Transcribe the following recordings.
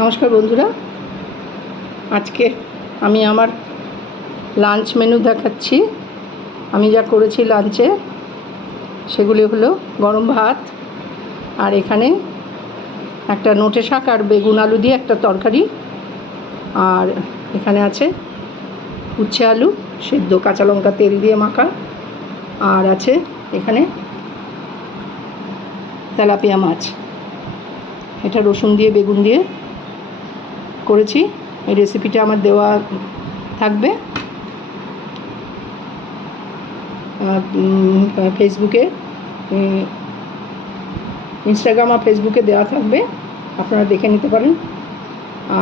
নমস্কার বন্ধুরা, আজকে আমি আমার লাঞ্চ মেনু দেখাচ্ছি। আমি যা করেছি লাঞ্চে সেগুলি হলো গরম ভাত, আর এখানে একটা নোটে শাক আর বেগুন আলু দিয়ে একটা তরকারি, আর এখানে আছে উচ্ছে আলু সেদ্ধ কাঁচা লঙ্কা তেল দিয়ে মাখা, আর আছে এখানে তেলাপিয়া মাছ। এটা রসুন দিয়ে বেগুন দিয়ে করেছি। এই রেসিপিটা আমার দেওয়া থাকবে ফেসবুকে, ইনস্টাগ্রাম আর ফেসবুকে দেওয়া থাকবে, আপনারা দেখে নিতে পারেন।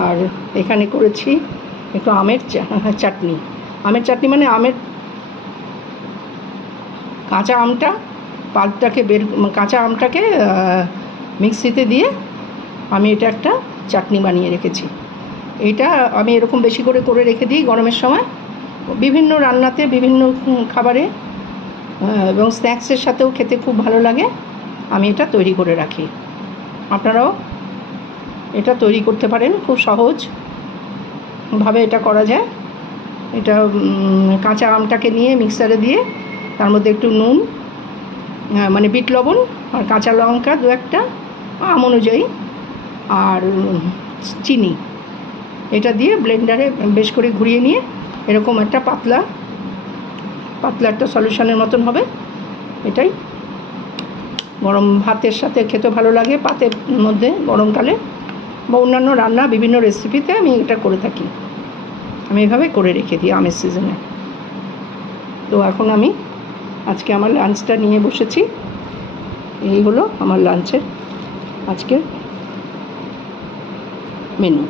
আর এখানে করেছি একটু আমের চাটনি। আমের চাটনি মানে আমের কাঁচা আমটা পাল্পটাকে কাঁচা আমটাকে মিক্সিতে দিয়ে আমি এটা একটা চাটনি বানিয়ে রেখেছি। এটা আমি এরকম বেশি করে করে রেখে দিই গরমের সময়, বিভিন্ন রান্নাতে বিভিন্ন খাবারে এবং স্ন্যাক্সের সাথেও খেতে খুব ভালো লাগে। আমি এটা তৈরি করে রাখি, আপনারাও এটা তৈরি করতে পারেন। খুব সহজভাবে এটা করা যায়। এটা কাঁচা আমটাকে নিয়ে মিক্সারে দিয়ে তার মধ্যে একটু নুন, মানে বিট লবণ আর কাঁচা লঙ্কা দু একটা আম অনুযায়ী, আর চিনি, এটা দিয়ে ব্লেন্ডারে বেশ করে ঘুরিয়ে নিয়ে এরকম একটা পাতলা একটা সলিউশনের মতন হবে। এটাই গরম ভাতের সাথে খেতে ভালো লাগে, পাতের মধ্যে গরমকালে, বা অন্যান্য রান্না বিভিন্ন রেসিপিতে আমি এটা করে থাকি। আমি এভাবে করে রেখে দিই আমের সিজনে। তো এখন আমি আজকে আমার লাঞ্চটা নিয়ে বসেছি। এই হলো আমার লাঞ্চের আজকের মেনু।